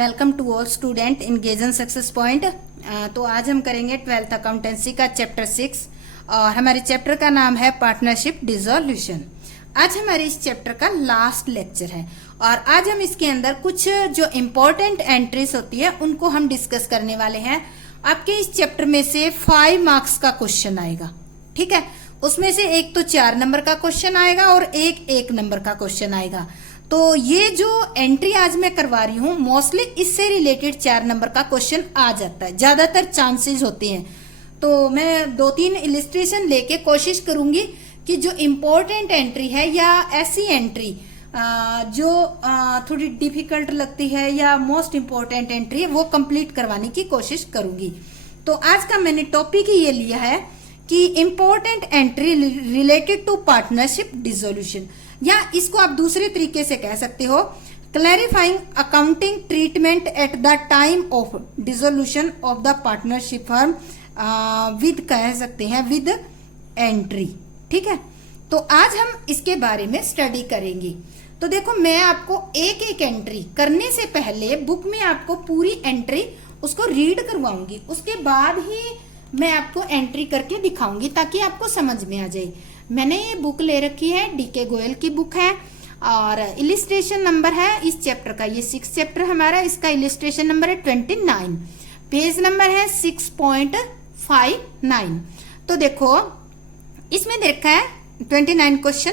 Welcome to all student in गेजन success point. तो आज हम करेंगे 12th अकाउंटेंसी का चैप्टर 6 और हमारे चैप्टर का नाम है पार्टनरशिप डिसोल्यूशन। आज हमारे इस चैप्टर का लास्ट लेक्चर है और आज हम इसके अंदर कुछ जो इम्पोर्टेंट एंट्रीज होती है उनको हम डिस्कस करने वाले हैं। आपके इस चैप्टर में से 5 मार्क्स का क्वेश्चन आएगा, ठीक है। उसमें से एक तो 4 नंबर का क्वेश्चन आएगा और एक 1 नंबर का क्वेश्चन आएगा। तो ये जो एंट्री आज मैं करवा रही हूँ मोस्टली इससे रिलेटेड 4 नंबर का क्वेश्चन आ जाता है, ज्यादातर चांसेस होते हैं। तो मैं 2-3 इलिस्ट्रेशन लेके कोशिश करूंगी कि जो इम्पोर्टेंट एंट्री है या ऐसी एंट्री जो थोड़ी डिफिकल्ट लगती है या मोस्ट इम्पोर्टेंट एंट्री है वो कंप्लीट करवाने की कोशिश करूंगी। तो आज का मैंने टॉपिक ही ये लिया है कि important entry related to partnership dissolution, या इसको आप दूसरे तरीके से कह सकते हो clarifying accounting treatment at the time of dissolution of the partnership firm with, कह सकते हैं विद एंट्री, ठीक है। तो आज हम इसके बारे में स्टडी करेंगे। तो देखो, मैं आपको एक एक एंट्री करने से पहले बुक में आपको पूरी एंट्री उसको रीड करवाऊंगी, उसके बाद ही मैं आपको एंट्री करके दिखाऊंगी ताकि आपको समझ में आ जाए। मैंने ये बुक ले रखी है, डीके गोयल की बुक है और इलिस्ट्रेशन नंबर है इस चैप्टर का, ये 6 चैप्टर हमारा, इसका इलिस्ट्रेशन नंबर है 29, पेज नंबर है 6.59। तो देखो इसमें दे रखा है 29 question,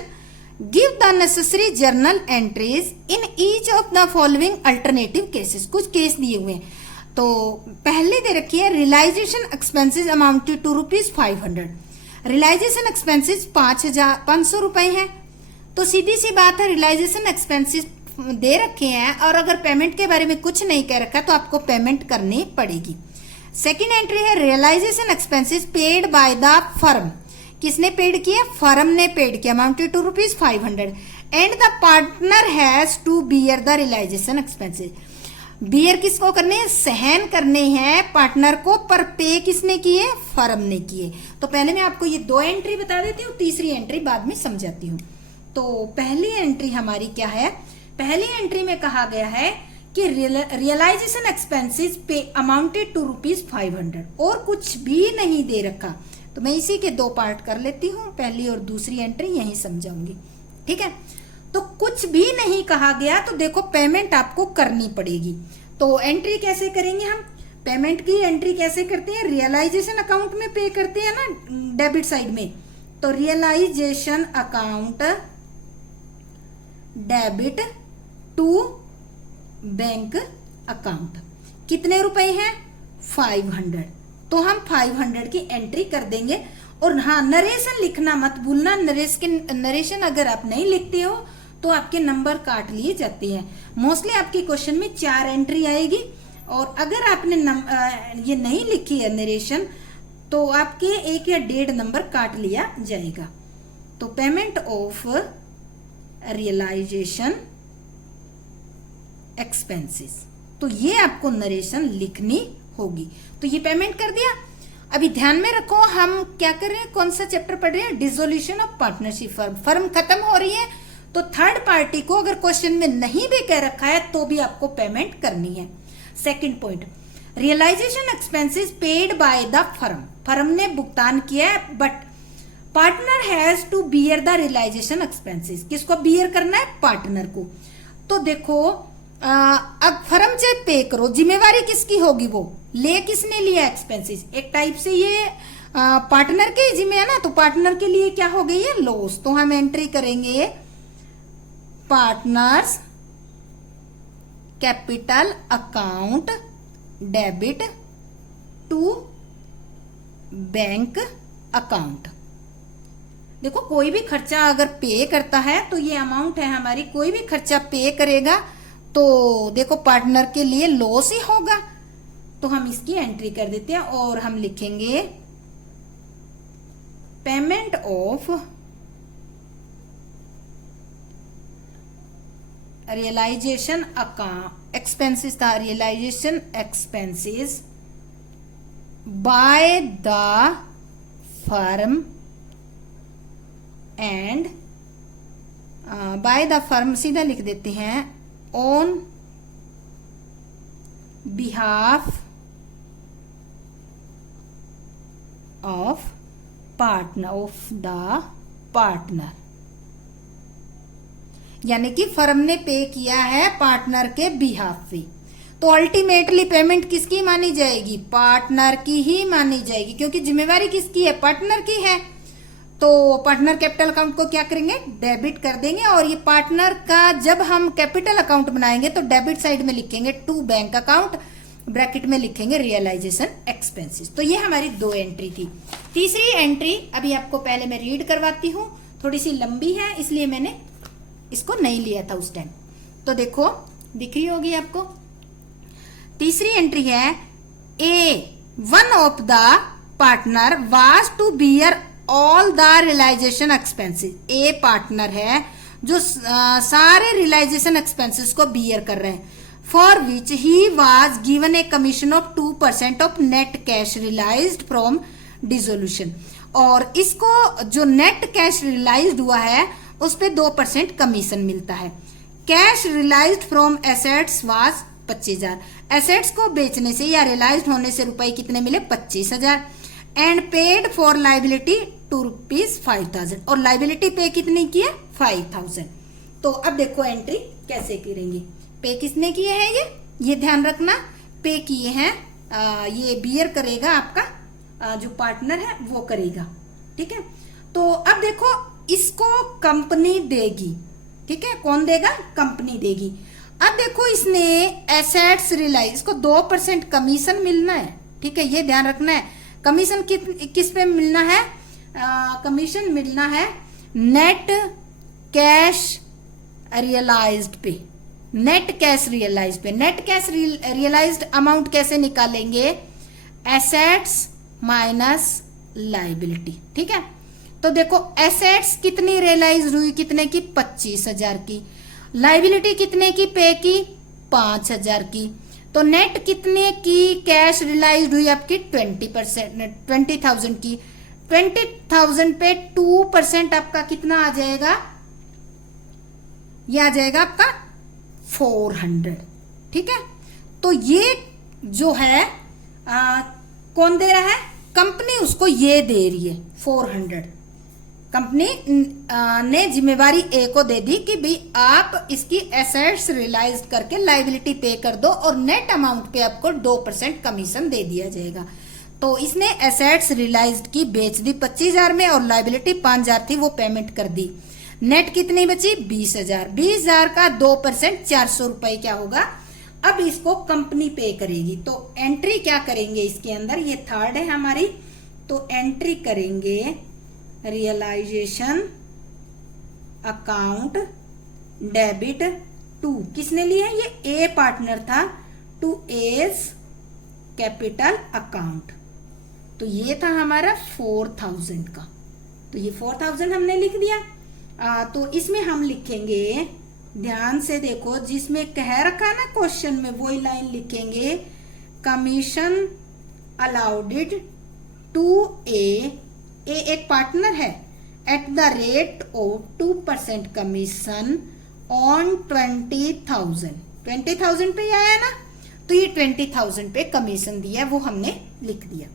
give the necessary journal entries in each of the following alternative cases. कुछ केस दिए हुए हैं। तो पहले दे रखी है realisation expenses amounted to ₹500। Realisation expenses 500 रुपए हैं। तो सीधी सी बात है, रियलाइजेशन एक्सपेंसेस दे रखे हैं और अगर पेमेंट के बारे में कुछ नहीं कह रखा तो आपको पेमेंट करनी पड़ेगी। सेकेंड एंट्री है realisation expenses paid by the firm. किसने पेड किया? फर्म ने पेड किया, amounted to ₹500 and the partner has to bear the realisation expenses. Bear किसको करने हैं? सहन करने हैं पार्टनर को, पर पे किसने किए? फर्म ने किए। तो पहले मैं आपको ये 2 एंट्री बता देती हूँ, तीसरी एंट्री बाद में समझाती हूँ। तो पहली एंट्री हमारी क्या है? पहली एंट्री में कहा गया है कि रियलाइजेशन एक्सपेंसेस पे अमाउंटेड टू ₹500 और कुछ भी नहीं दे रखा। तो मैं इसी के 2 पार्ट कर लेती हूँ, पहली और दूसरी एंट्री यही समझाऊंगी, ठीक है। तो कुछ भी नहीं कहा गया तो देखो पेमेंट आपको करनी पड़ेगी। तो एंट्री कैसे करेंगे हम? पेमेंट की एंट्री कैसे करते हैं? रियलाइजेशन अकाउंट में पे करते हैं ना, डेबिट साइड में। तो realisation account debit to bank account. कितने रुपए हैं? 500। तो हम 500 की एंट्री कर देंगे। और हाँ, नरेशन लिखना मत भूलना। नरेशन अगर आप नहीं लिखते हो तो आपके नंबर काट लिए जाते हैं। मोस्टली आपके क्वेश्चन में 4 एंट्री आएगी और अगर आपने ये नहीं लिखी है नरेशन तो आपके 1 या 1.5 नंबर काट लिया जाएगा। तो पेमेंट ऑफ रियलाइजेशन एक्सपेंसेस, तो ये आपको नरेशन लिखनी होगी। तो ये पेमेंट कर दिया। अभी ध्यान में रखो, हम क्या कर रहे हैं, कौन सा चैप्टर पढ़ रहे हैं? Dissolution of partnership firm. Firm खत्म हो रही है तो थर्ड पार्टी को अगर क्वेश्चन में नहीं भी कह रखा है तो भी आपको पेमेंट करनी है। Second point, realisation expenses paid by the firm. Firm ने भुगतान किया है but partner has to bear the realisation expenses. किसको बियर करना है? पार्टनर को। तो देखो अब फर्म चाहे पे करो, जिम्मेवारी किसकी होगी? वो ले किसने लिया एक्सपेंसेस? एक टाइप से ये पार्टनर के जिम्मे है ना, तो पार्टनर के लिए क्या हो गई है? लॉस। तो हम एंट्री करेंगे partners capital account debit to bank account. देखो, कोई भी खर्चा अगर पे करता है तो ये अमाउंट है हमारी, कोई भी खर्चा पे करेगा तो देखो पार्टनर के लिए लॉस ही होगा। तो हम इसकी एंट्री कर देते हैं और हम लिखेंगे payment of realization account expenses था, realization expenses by the firm and by the firm सीधा लिख देते हैं on behalf of partner of the partner, यानी कि फर्म ने पे किया है पार्टनर के बिहाफ पे। तो अल्टीमेटली पेमेंट किसकी मानी जाएगी? पार्टनर की ही मानी जाएगी, क्योंकि जिम्मेवारी किसकी है? पार्टनर की है। तो पार्टनर कैपिटल अकाउंट को क्या करेंगे? डेबिट कर देंगे। और ये पार्टनर का जब हम कैपिटल अकाउंट बनाएंगे तो डेबिट साइड में लिखेंगे टू बैंक अकाउंट, ब्रैकेट में लिखेंगे रियलाइजेशन एक्सपेंसेस। तो ये हमारी 2 एंट्री थी। तीसरी एंट्री अभी आपको पहले मैं रीड करवाती हूँ, थोड़ी सी लंबी है इसलिए मैंने इसको नहीं लिया था उस टाइम। तो देखो दिख रही होगी आपको। तीसरी एंट्री है a one of the partner was to bear all the realisation expenses. A partner है जो सारे रियलाइजेशन एक्सपेंसेस को बियर कर रहे हैं। For which he was given a commission of 2% of net cash realised from dissolution. और इसको जो नेट कैश रियलाइज्ड हुआ है उस पे 2% कमीशन मिलता है। Cash realised from assets was 25,000। Assets को बेचने से या रियलाइज्ड होने से रुपए कितने मिले? 25,000। And paid for liability ₹5,000। और लाइबिलिटी पे कितनी की है? 5,000। तो अब देखो एंट्री कैसे करेंगे। पे किसने किए हैं? ये ध्यान रखना, पे किए हैं ये बियर करेगा आपका जो पार्टनर है वो करेगा। ठीक है। तो अब देखो इसको कंपनी देगी। ठीक है, कौन देगा? कंपनी देगी। अब देखो इसने एसेट्स रियलाइज, इसको 2% कमीशन मिलना है। ठीक है, ये ध्यान रखना है। कमीशन किस पे मिलना है? कमीशन मिलना है नेट कैश रियलाइज्ड पे। नेट कैश रियलाइज्ड पे। नेट कैश रियलाइज्ड अमाउंट कैसे निकालेंगे? Assets minus liability. ठीक है, तो देखो एसेट्स कितनी रियलाइज हुई? कितने की? 25,000 की। लाइबिलिटी कितने की पे की? 5,000 की। तो नेट कितने की कैश रियलाइज हुई आपकी? 20,000 की। 20,000 पे 2% आपका कितना आ जाएगा? ये आ जाएगा आपका 400। ठीक है, तो ये जो है कौन दे रहा है? कंपनी उसको ये दे रही है 400। कंपनी ने जिम्मेवारी ए को दे दी कि भाई आप इसकी एसेट्स रियलाइज करके लाइबिलिटी पे कर दो और नेट अमाउंट पे आपको 2% कमीशन दे दिया जाएगा। तो इसने एसेट्स रियलाइज्ड की, बेच दी 25,000 में और लाइबिलिटी 5,000 थी वो पेमेंट कर दी। नेट कितनी बची? 20,000। 20,000 का 2% 400 रुपए क्या होगा? अब इसको कंपनी पे करेगी। तो एंट्री क्या करेंगे इसके अंदर? ये थर्ड है हमारी। तो एंट्री करेंगे रियलाइजेशन अकाउंट डेबिट टू, किसने लिया? ये ए पार्टनर था, टू एज कैपिटल अकाउंट। तो ये था हमारा 4,000 का। तो ये 4,000 हमने लिख दिया। तो इसमें हम लिखेंगे, ध्यान से देखो, जिसमें कह रखा ना क्वेश्चन में वही लाइन लिखेंगे, कमीशन अलाउडेड टू ए एक पार्टनर है at the rate of 2% commission on 20,000। 20,000 पे आया ना, तो ये 20,000 पे कमीशन दिया, वो हमने लिख दिया।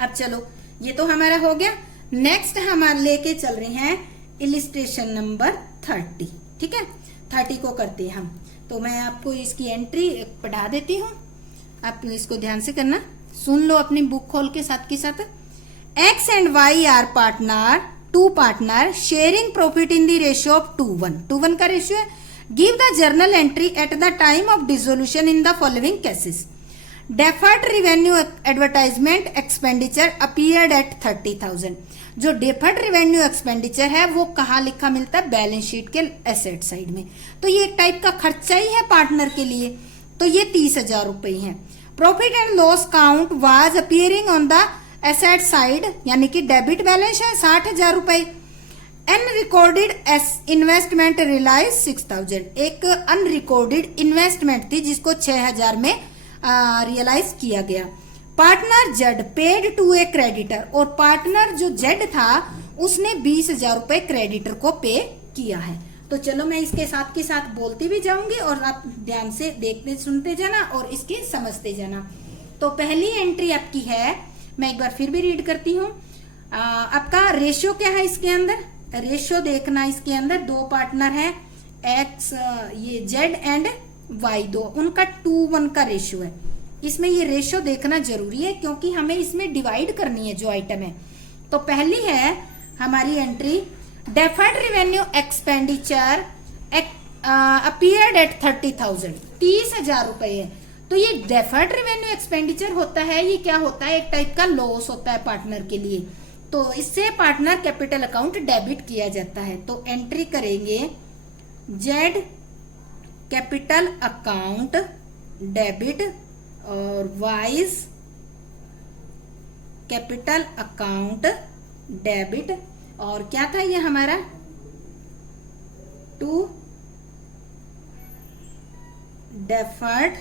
अब चलो ये तो हमारा हो गया। नेक्स्ट हम लेके चल रहे हैं इलिस्ट्रेशन नंबर 30। ठीक है, 30 को करते हैं हम। तो मैं आपको इसकी एंट्री पढ़ा देती हूँ, आप इसको ध्यान से करना, सुन लो अपनी बुक खोल के साथ के साथ। X and Y are two partner sharing profit in the ratio of 2:1। 2:1 का रेशियो है। Give the journal entry at the time of dissolution in the following cases। Deferred revenue advertisement expenditure appeared at 30,000। जो deferred revenue expenditure है वो कहाँ लिखा मिलता है? Balance sheet के एसेट साइड में। तो ये एक टाइप का खर्चा ही है पार्टनर के लिए। तो ये 30,000 रुपए है। Profit and loss account was appearing on the asset side, यानी कि डेबिट बैलेंस है 60,000 रुपए। Unrecorded investment realise 6,000। एक अनरिकॉर्डेड इन्वेस्टमेंट थी जिसको 6,000 में रियलाइज किया गया। Partner Z paid to a creditor, और पार्टनर जो जेड था उसने 20,000 रुपए क्रेडिटर को पे किया है। तो चलो मैं इसके साथ के साथ बोलती भी जाऊंगी और आप ध्यान से देखते सुनते जाना और इसके समझते जाना। तो पहली एंट्री आपकी है, मैं एक बार फिर भी रीड करती हूँ। आपका रेशियो क्या है इसके अंदर, रेशियो देखना, इसके अंदर दो पार्टनर है एक्स, ये जेड एंड वाई, दो, उनका 2:1 का रेशियो है। इसमें ये रेशियो देखना जरूरी है क्योंकि हमें इसमें डिवाइड करनी है जो आइटम है। तो पहली है हमारी entry, deferred revenue expenditure appeared at 30,000, 30,000 रुपए है। तो ये डेफर्ड रेवेन्यू एक्सपेंडिचर होता है, ये क्या होता है, एक टाइप का लॉस होता है पार्टनर के लिए। तो इससे पार्टनर कैपिटल अकाउंट डेबिट किया जाता है। तो एंट्री करेंगे जेड कैपिटल अकाउंट डेबिट और वाइज कैपिटल अकाउंट डेबिट, और क्या था ये हमारा, टू डेफर्ड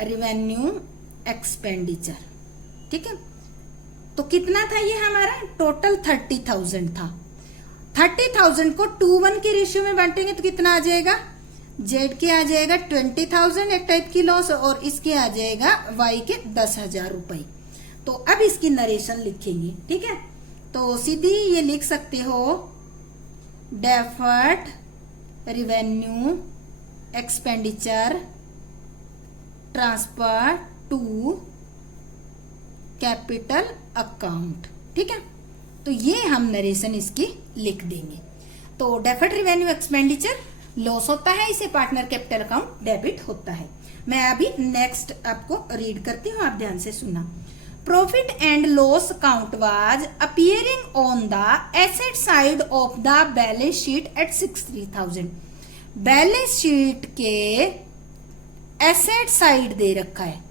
रेवेन्यू एक्सपेंडिचर। ठीक है, तो कितना था ये हमारा, टोटल 30,000 था। 30,000 को 2:1 के रेशियो में बांटेंगे तो कितना आ जाएगा, जेड के आ जाएगा 20,000 एक टाइप की लॉस, और इसके आ जाएगा वाई के 10,000 रुपए। तो अब इसकी नरेशन लिखेंगे। ठीक है, तो सीधी ये लिख सकते हो, deferred revenue expenditure transfer to capital account. ठीक है, तो ये हम नरेशन इसकी लिख देंगे। तो डेफर्ड रेवेन्यू एक्सपेंडिचर लॉस होता है, इसे पार्टनर कैपिटल अकाउंट डेबिट होता है। मैं अभी नेक्स्ट आपको रीड करती हूँ, आप ध्यान से सुनना। Profit and loss account was appearing on the asset side of the balance sheet at 63,000। Balance sheet के एसेट साइड दे रखा है,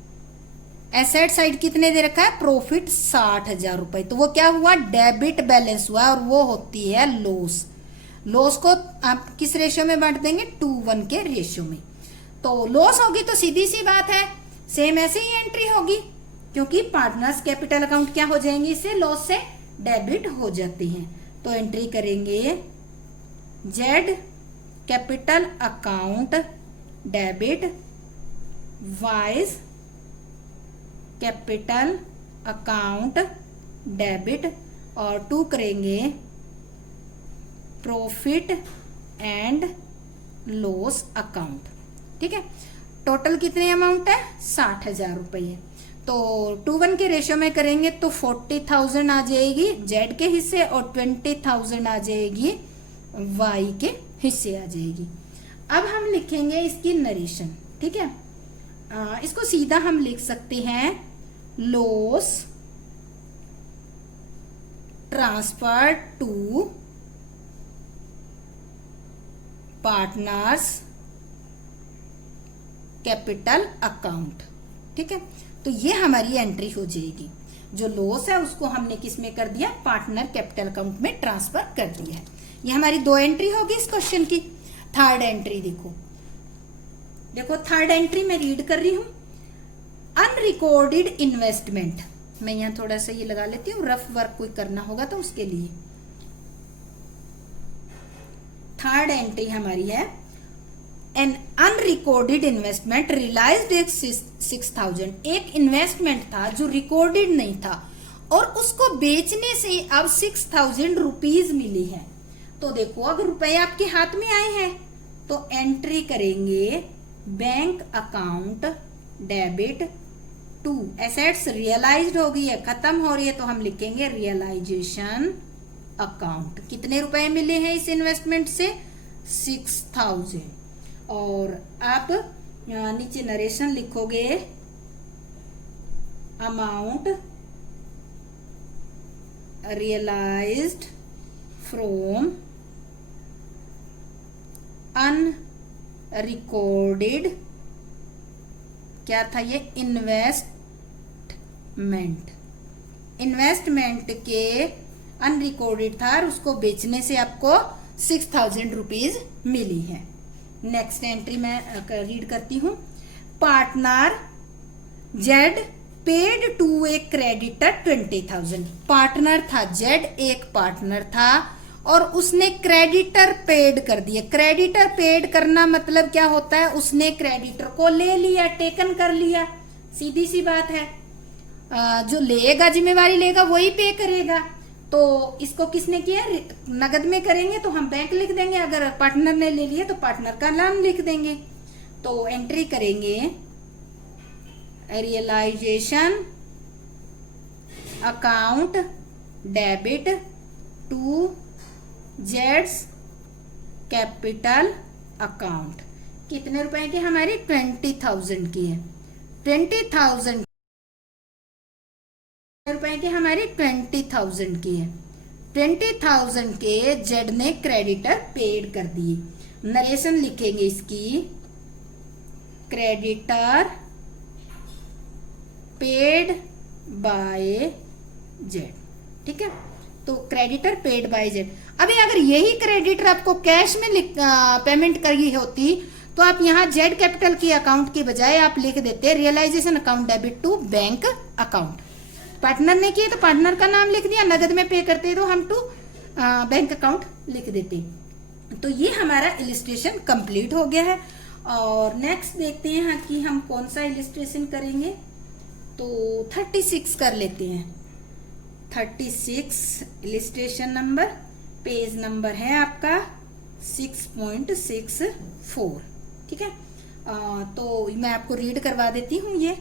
एसेट साइड कितने दे रखा है, प्रॉफिट 60,000 रुपए। तो वो क्या हुआ, डेबिट बैलेंस हुआ, और वो होती है लॉस। लॉस को आप किस रेशियो में बांट देंगे, 2:1 के रेशियो में। तो लॉस होगी तो सीधी सी बात है, सेम ऐसे ही एंट्री होगी, क्योंकि पार्टनर्स कैपिटल अकाउंट क्या हो जाएंगे, इससे लॉस से डेबिट हो जाते हैं। तो एंट्री करेंगे Z capital account debit wise capital account debit, और 2 करेंगे प्रॉफिट एंड लॉस अकाउंट। ठीक है, टोटल कितने अमाउंट है, 60,000 रुपए है। तो 2:1 के रेशियो में करेंगे तो 40,000 आ जाएगी जेड के हिस्से, और 20,000 आ जाएगी वाई के हिस्से आ जाएगी। अब हम लिखेंगे इसकी नरेशन। ठीक है, इसको सीधा हम लिख सकते हैं, loss transfer to partners capital account. ठीक है, तो ये हमारी एंट्री हो जाएगी। जो लॉस है उसको हमने किस में कर दिया, पार्टनर कैपिटल अकाउंट में ट्रांसफर कर दिया है। ये हमारी 2 एंट्री होगी इस क्वेश्चन की। थर्ड एंट्री देखो, थर्ड एंट्री मैं रीड कर रही हूं, अनरिकॉर्डेड इन्वेस्टमेंट। मैं यहां थोड़ा सा ये लगा लेती हूँ, रफ वर्क कोई करना होगा तो उसके लिए। थर्ड एंट्री हमारी है, एन अनरिकॉर्डेड इन्वेस्टमेंट रियलाइज्ड 6,000। एक इन्वेस्टमेंट था जो रिकॉर्डेड नहीं था और उसको बेचने से अब 6,000 रुपीज मिली है। तो देखो, अगर रुपए आपके हाथ में आए हैं तो एंट्री करेंगे bank account debit to assets realised हो गई है, खत्म हो रही है, तो हम लिखेंगे रियलाइजेशन अकाउंट। कितने रुपए मिले हैं इस इन्वेस्टमेंट से, 6,000। और आप नीचे नरेशन लिखोगे, अमाउंट रियलाइज्ड फ्रॉम अनरिकॉर्डेड, क्या था ये, इन्वेस्टमेंट के अनरिकॉर्डेड था और उसको बेचने से आपको 6,000 रुपीज मिली है। नेक्स्ट एंट्री मैं रीड करती हूँ, partner Z paid to a creditor 20,000। Partner था जेड, एक पार्टनर था और उसने क्रेडिटर पेड कर दिया। क्रेडिटर पेड करना मतलब क्या होता है, उसने क्रेडिटर को ले लिया, टेकन कर लिया, सीधी सी बात है। जो लेगा, जिम्मेवारी लेगा वही पे करेगा। तो इसको किसने किया, नगद में करेंगे तो हम बैंक लिख देंगे, अगर पार्टनर ने ले लिया तो पार्टनर का नाम लिख देंगे। तो एंट्री करेंगे रियलाइजेशन अकाउंट डेबिट टू जेड्स कैपिटल अकाउंट। कितने रुपए की, हमारी 20,000 की है। 20,000 रुपए की हमारी 20,000 की है। 20,000 के जेड ने क्रेडिटर पेड कर दिए। नरेशन लिखेंगे इसकी, क्रेडिटर पेड बाय जेड। ठीक है, तो क्रेडिटर पेड बाय जेड। अभी अगर यही क्रेडिटर आपको कैश में पेमेंट करी होती तो आप यहाँ जेड कैपिटल की अकाउंट की बजाय आप लिख देते realisation account debit to bank account. Partner ने किए तो पार्टनर का नाम लिख दिया, नगद में पे करते तो हम टू बैंक अकाउंट लिख देते। तो ये हमारा इलिस्ट्रेशन कंप्लीट हो गया है। और नेक्स्ट देखते हैं कि हम कौन सा इलिस्ट्रेशन करेंगे। तो 36 कर लेते हैं। 36 इलिस्ट्रेशन नंबर, पेज नंबर है आपका 6.64। ठीक है, तो मैं आपको रीड करवा देती हूँ ये,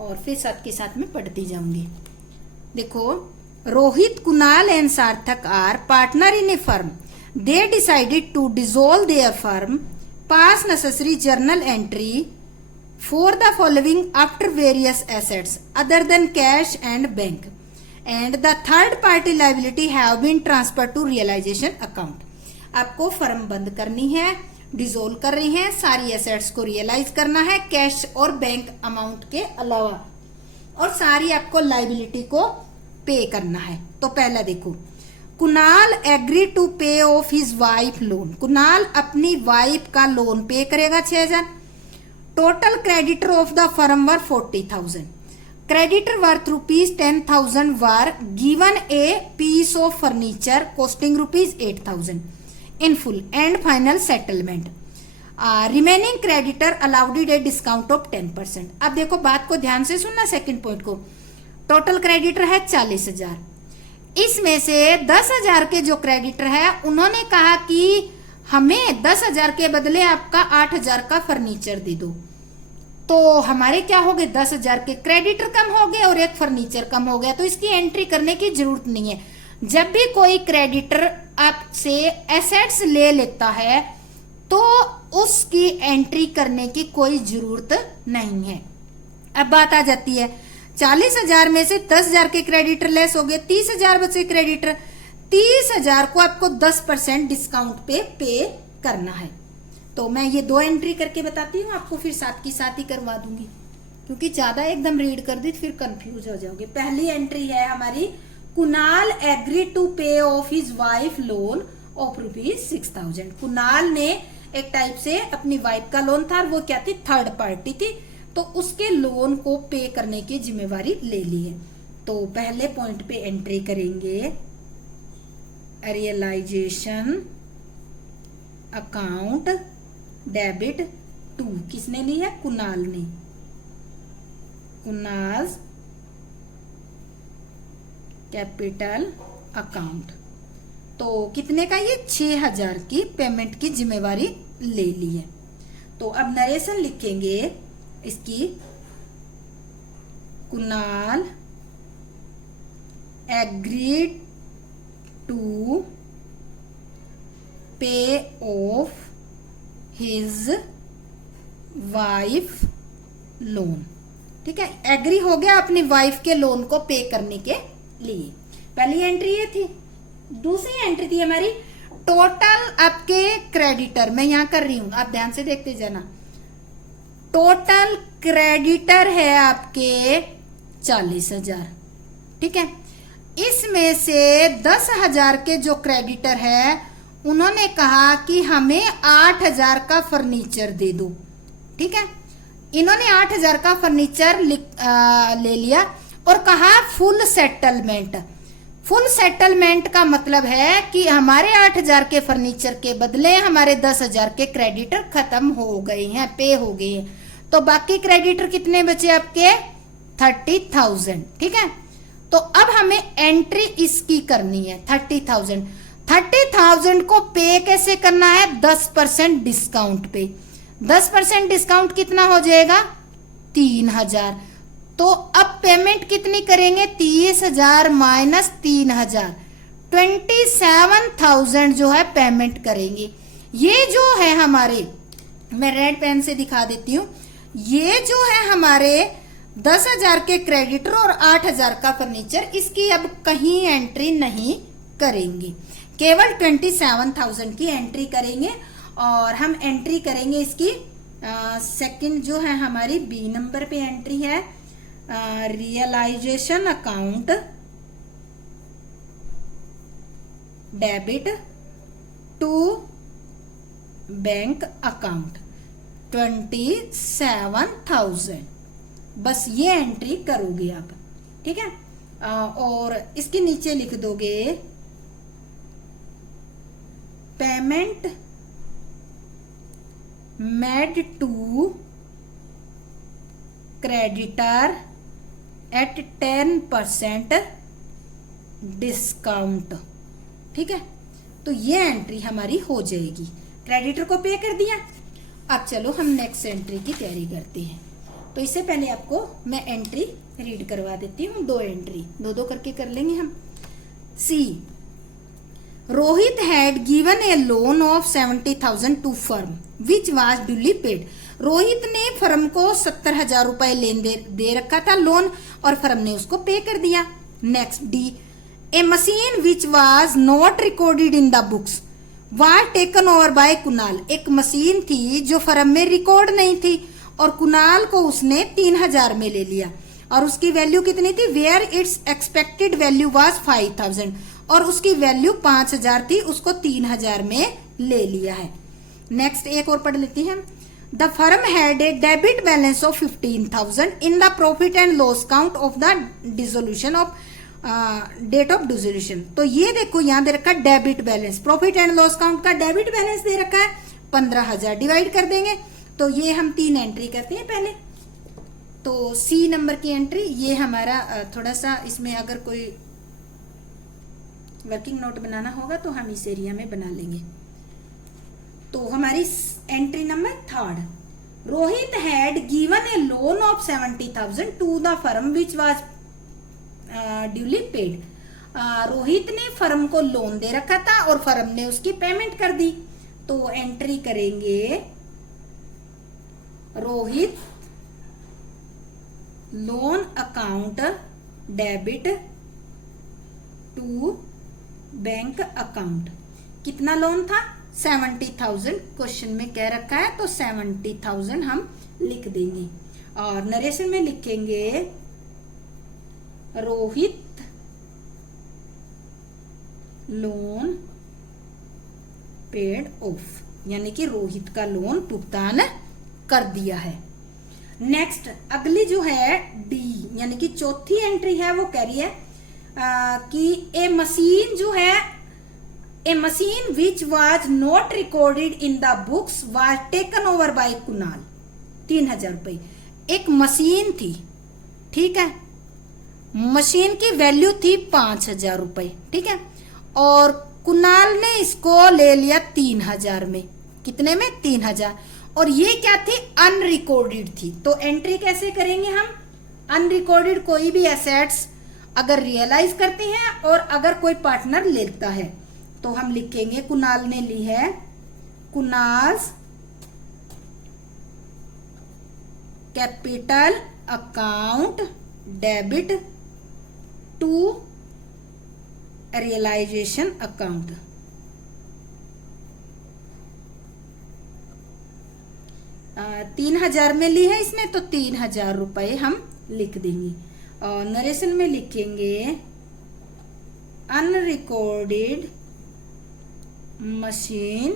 और फिर साथ के साथ में पढ़ती जाऊंगी। देखो, Rohit, Kunal and Sarthak are partner in a firm. They decided to dissolve their firm, pass necessary journal entry for the following after various assets other than cash and bank, and the third party liability have been transfer to realisation account. आपको firm बंद करनी है, dissolve कर रही हैं, सारी assets को realise करना है कैश और बैंक अमाउंट के अलावा, और सारी आपको लाइबिलिटी को पे करना है। तो पहला देखो, Kunal agree to pay off his wife loan. Kunal अपनी वाइफ का लोन पे करेगा 6,000। Total creditor of the firm were 40,000। Creditor worth ₹10,000 were given a piece of furniture costing ₹8,000 in full and final settlement. Remaining creditor allowed a discount of 10%. अब देखो, बात को ध्यान से सुनना, सेकंड पॉइंट को। टोटल क्रेडिटर है 40,000, इसमें से 10,000 के जो क्रेडिटर है उन्होंने कहा कि हमें 10,000 के बदले आपका 8,000 का फर्नीचर दे दो। तो हमारे क्या हो गए, 10,000 के क्रेडिटर कम हो गए और एक फर्नीचर कम हो गया। तो इसकी एंट्री करने की जरूरत नहीं है। जब भी कोई क्रेडिटर आपसे एसेट्स ले लेता है तो उसकी एंट्री करने की कोई जरूरत नहीं है। अब बात आ जाती है, 40,000 में से 10,000 के क्रेडिटर लेस हो गए, 30,000 बचे क्रेडिटर। 30,000 को आपको 10% डिस्काउंट पे करना है। तो मैं ये 2 एंट्री करके बताती हूँ आपको, फिर साथ की साथ ही करवा दूंगी, क्योंकि ज्यादा एकदम रीड कर दी फिर कंफ्यूज हो जाओगे। पहली एंट्री है हमारी, Kunal agree to pay off his wife loan of ₹6,000। Kunal ने एक टाइप से अपनी वाइफ का लोन था, वो क्या थी, थर्ड पार्टी थी, तो उसके लोन को पे करने की जिम्मेवारी ले ली है। तो पहले पॉइंट पे एंट्री करेंगे रियलाइजेशन अकाउंट डेबिट टू, किसने ली है, कुणाल ने। Kunal capital account. तो कितने का, ये 6,000 की पेमेंट की जिम्मेवारी ले ली है। तो अब नरेशन लिखेंगे इसकी, Kunal agreed to pay off his wife loan. ठीक है, एग्री हो गया अपनी वाइफ के लोन को पे करने के लिए। पहली एंट्री ये थी। दूसरी एंट्री थी हमारी, टोटल आपके क्रेडिटर, मैं यहां कर रही हूं, आप ध्यान से देखते जाना। टोटल क्रेडिटर है आपके 40,000। ठीक है, इसमें से 10,000 के जो क्रेडिटर है उन्होंने कहा कि हमें 8,000 का फर्नीचर दे दो। ठीक है, इन्होंने 8,000 का फर्नीचर ले लिया और कहा फुल सेटलमेंट। फुल सेटलमेंट का मतलब है कि हमारे 8,000 के फर्नीचर के बदले हमारे 10,000 के क्रेडिटर खत्म हो गए हैं, पे हो गए हैं। तो बाकी क्रेडिटर कितने बचे आपके? 30,000। ठीक है, तो अब हमें एंट्री इसकी करनी है 30,000। 30,000 को पे कैसे करना है? 10% डिस्काउंट पे। 10% डिस्काउंट कितना हो जाएगा? 3,000। तो अब पेमेंट कितनी करेंगे? 30,000 माइनस 3,000, 27,000 जो है पेमेंट करेंगे। ये जो है हमारे, मैं रेड पेन से दिखा देती हूँ, ये जो है हमारे 10,000 के क्रेडिटर और 8,000 का फर्नीचर, इसकी अब कहीं एंट्री नहीं करेंगे, केवल 27,000 की एंट्री करेंगे। और हम एंट्री करेंगे इसकी सेकंड जो है हमारी बी नंबर पे एंट्री है, realisation account debit to bank account 27,000। बस ये एंट्री करोगे आप। ठीक है, और इसके नीचे लिख दोगे payment made to creditor at 10% discount. ठीक है, तो ये एंट्री हमारी हो जाएगी, क्रेडिटर को पे कर दिया। अब चलो हम नेक्स्ट एंट्री की तैयारी करते हैं। तो इससे पहले आपको मैं एंट्री रीड करवा देती हूँ, 2 एंट्री, 2-2 करके कर लेंगे हम। C, Rohit had given a loan of 70,000 to firm which was duly paid. Rohit ने फर्म को 70,000 रुपए लेन दे रखा था लोन, और फर्म ने उसको पे कर दिया। Next D, A machine which was not recorded in the books was taken over by Kunal. एक मशीन थी जो फर्म में रिकॉर्ड नहीं थी और कुणाल को उसने 3,000 में ले लिया, और उसकी वैल्यू कितनी थी? Where its expected value was 5,000, और उसकी वैल्यू 5,000 थी, उसको 3,000 में ले लिया है। नेक्स्ट एक और पढ़ लेते हैं। The firm had a debit balance of 15,000 in the profit and loss account of the dissolution of date of dissolution. तो ये देखो यहाँ दे रखा है debit balance, profit and loss account का डेबिट बैलेंस दे रखा है 15,000, डिवाइड कर देंगे। तो ये हम 3 एंट्री करते हैं पहले। तो सी नंबर की एंट्री ये हमारा थोड़ा सा, इसमें अगर कोई वर्किंग नोट बनाना होगा तो हम इस एरिया में बना लेंगे। तो हमारी entry number 3, Rohit had given a loan of 70,000 to the firm which was duly paid. Rohit ने फर्म को लोन दे रखा था और फर्म ने उसकी पेमेंट कर दी। तो एंट्री करेंगे Rohit loan account debit to bank account. कितना लोन था? 70,000 क्वेश्चन में कह रखा है, तो 70,000 हम लिख देंगे। और नरेशन में लिखेंगे रोहित लोन पेड ऑफ, यानी कि रोहित का लोन भुगतान कर दिया है। नेक्स्ट अगली जो है डी, यानी कि चौथी एंट्री है, वो कह रही है कि ए मशीन जो है, a machine which was not recorded in the books was taken over by Kunal. 3,000 रुपए एक मशीन थी। ठीक है, मशीन की वैल्यू थी 5,000 रुपए। ठीक है, और कुणाल ने इसको ले लिया 3,000 में। कितने में? 3,000। और ये क्या थी? अनरिकॉर्डेड थी। तो एंट्री कैसे करेंगे हम? अनरिकॉर्डेड कोई भी एसेट्स अगर रियलाइज करते हैं और अगर कोई पार्टनर लेता है तो हम लिखेंगे कुणाल ने ली है, Kunal's capital account debit to realisation account. 3,000 में ली है इसने, तो 3,000 रुपए हम लिख देंगे। और नरेशन में लिखेंगे unrecorded machine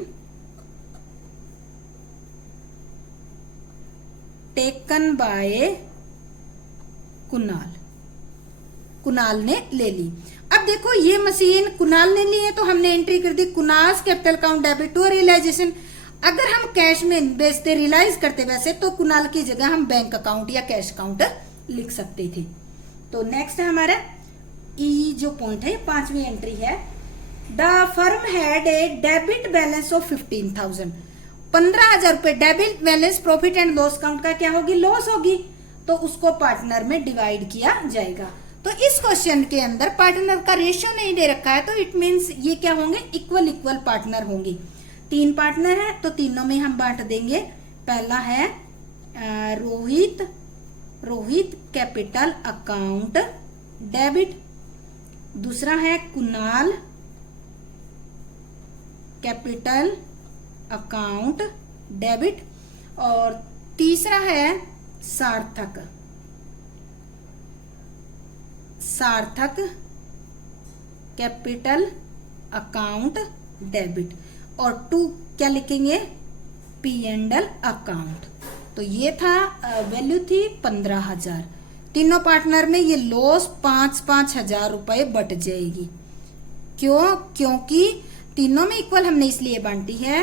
taken by Kunal. Kunal ने ले ली। अब देखो ये मशीन कुणाल ने ली है तो हमने एंट्री कर दी Kunal capital account debit to realization. अगर हम कैश में बेचते रियलाइज करते वैसे तो कुणाल की जगह हम बैंक अकाउंट या कैश अकाउंट लिख सकते थे। तो नेक्स्ट है हमारा ई जो पॉइंट है, 5वीं एंट्री है, the firm had a debit balance of 15,000। 15,000 रुपए debit balance profit and loss account का क्या होगी, लॉस होगी, तो उसको पार्टनर में डिवाइड किया जाएगा। तो इस क्वेश्चन के अंदर पार्टनर का रेशियो नहीं दे रखा है, तो इट मींस ये क्या होंगे, इक्वल इक्वल पार्टनर होंगे। 3 पार्टनर है तो तीनों में हम बांट देंगे। पहला है रोहित कैपिटल अकाउंट डेबिट, दूसरा है कुणाल कैपिटल अकाउंट डेबिट, और तीसरा है सार्थक कैपिटल अकाउंट डेबिट, और 2 क्या लिखेंगे, P&L अकाउंट। तो ये था वैल्यू थी 15,000। तीनों पार्टनर में ये लॉस 5-5 हजार रुपए बट जाएगी। क्योंकि तीनों में इक्वल हमने इसलिए बांटी है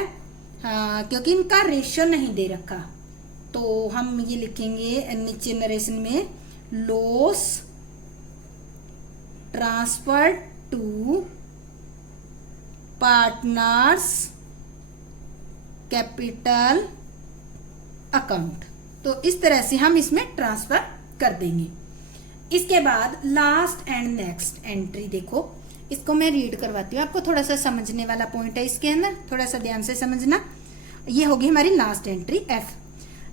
क्योंकि इनका रेशियो नहीं दे रखा। तो हम ये लिखेंगे नीचे नरेशन में, loss transfer to partners capital account. तो इस तरह से हम इसमें ट्रांसफर कर देंगे। इसके बाद लास्ट एंड नेक्स्ट एंट्री देखो, इसको मैं रीड करवाती हूँ, आपको थोड़ा सा समझने वाला पॉइंट है इसके अंदर, थोड़ा सा ध्यान से समझना। ये होगी हमारी last entry F.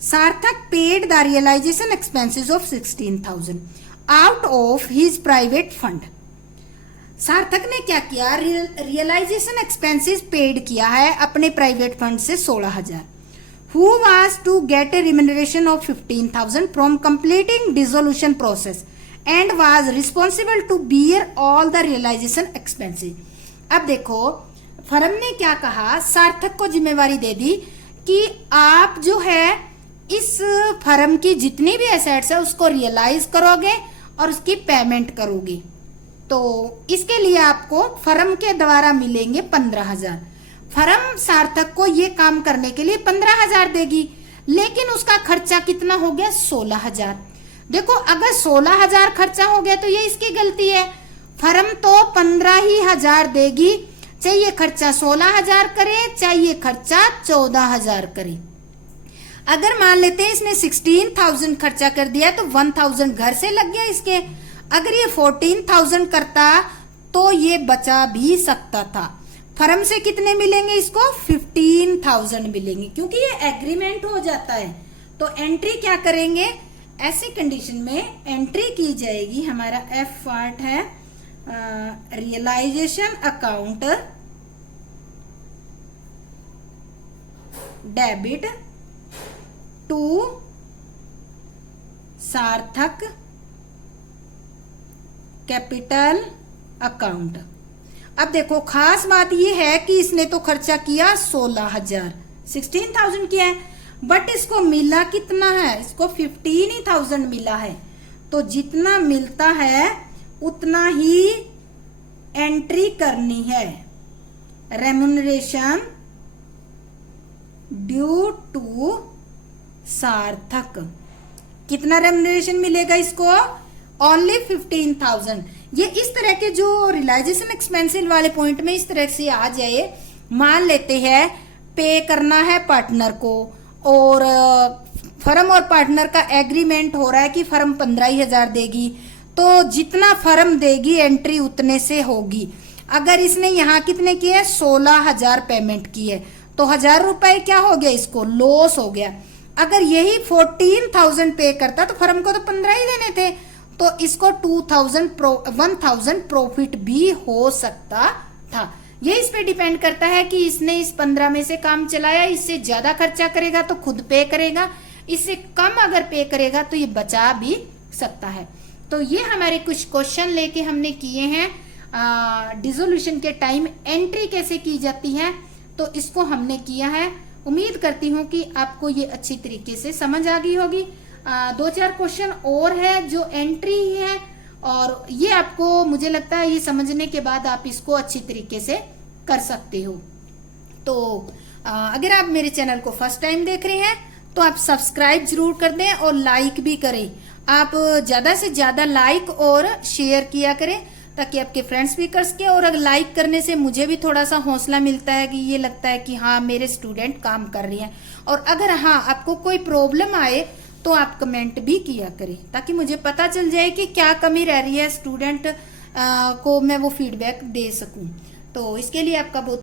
Sarthak paid the realisation expenses of 16,000 out of his private fund. सार्थक ने क्या किया, रियलाइजेशन एक्सपेंसेस पेड किया है अपने प्राइवेट फंड से 16,000। Who was to get a remuneration of 15,000 from completing dissolution process and was responsible to bear all the realization expenses। अब देखो फर्म ने क्या कहा, सार्थक को जिम्मेवारी दे दी कि आप जो है इस फर्म की जितनी भी एसेट्स है उसको रियलाइज करोगे और उसकी पेमेंट करोगे। तो इसके लिए आपको फर्म के द्वारा मिलेंगे 15,000। फर्म सार्थक को ये काम करने के लिए 15,000 देगी, लेकिन उसका खर्चा कितना हो गया, 16,000। देखो अगर 16,000 खर्चा हो गया तो ये इसकी गलती है। फर्म तो 15,000 देगी, चाहे ये खर्चा 16,000 करे चाहे ये खर्चा 14,000 करे। अगर मान लेते हैं इसने 16,000 खर्चा कर दिया तो 1,000 घर से लग गया इसके। अगर ये 14,000 करता तो ये बचा भी सकता था। फर्म से कितने मिलेंगे इसको, 15,000 मिलेंगे, क्योंकि ये एग्रीमेंट हो जाता है। तो एंट्री क्या करेंगे, ऐसी कंडीशन में एंट्री की जाएगी, हमारा एफ पार्ट है रियलाइजेशन अकाउंट डेबिट टू सार्थक कैपिटल अकाउंट। अब देखो खास बात ये है कि इसने तो खर्चा किया 16,000, 16,000 किया है, बट इसको मिला कितना है, इसको 15,000 मिला है। तो जितना मिलता है उतना ही एंट्री करनी है। रेम्यूनरेशन ड्यू टू सार्थक, कितना रेम्यूनरेशन मिलेगा इसको, ओनली 15,000। ये इस तरह के जो रियलाइजेशन एक्सपेंसेस वाले पॉइंट में इस तरह से आ जाए, मान लेते हैं पे करना है पार्टनर को और फर्म और पार्टनर का एग्रीमेंट हो रहा है कि फर्म 15,000 देगी, तो जितना फर्म देगी एंट्री उतने से होगी। अगर इसने यहाँ कितने किए, 16,000 पेमेंट की है, तो 1,000 रुपए क्या हो गया, इसको लॉस हो गया। अगर यही 14,000 पे करता तो फर्म को तो 15 ही देने थे, तो इसको 1,000 प्रॉफिट भी हो सकता था। ये इस पे डिपेंड करता है कि इसने इस 15 में से काम चलाया, इससे ज्यादा खर्चा करेगा तो खुद पे करेगा, इससे कम अगर पे करेगा तो ये बचा भी सकता है। तो ये हमारे कुछ क्वेश्चन लेके हमने किए हैं डिसोल्यूशन के टाइम एंट्री कैसे की जाती है, तो इसको हमने किया है। उम्मीद करती हूँ कि आपको ये अच्छी तरीके से समझ आ गई होगी। 2-4 क्वेश्चन और है जो एंट्री है और ये आपको, मुझे लगता है ये समझने के बाद आप इसको अच्छी तरीके से कर सकते हो। तो अगर आप मेरे चैनल को फर्स्ट टाइम देख रहे हैं तो आप सब्सक्राइब जरूर कर दें और लाइक भी करें। आप ज़्यादा से ज़्यादा लाइक और शेयर किया करें ताकि आपके फ्रेंड्स भी कर सके, और अगर लाइक करने से मुझे भी थोड़ा सा हौसला मिलता है कि ये लगता है कि हाँ मेरे स्टूडेंट काम कर रही हैं। और अगर हाँ आपको कोई प्रॉब्लम आए तो आप कमेंट भी किया करें ताकि मुझे पता चल जाए कि क्या कमी रह रही है स्टूडेंट को मैं वो फीडबैक दे सकूं। तो इसके लिए आपका बहुत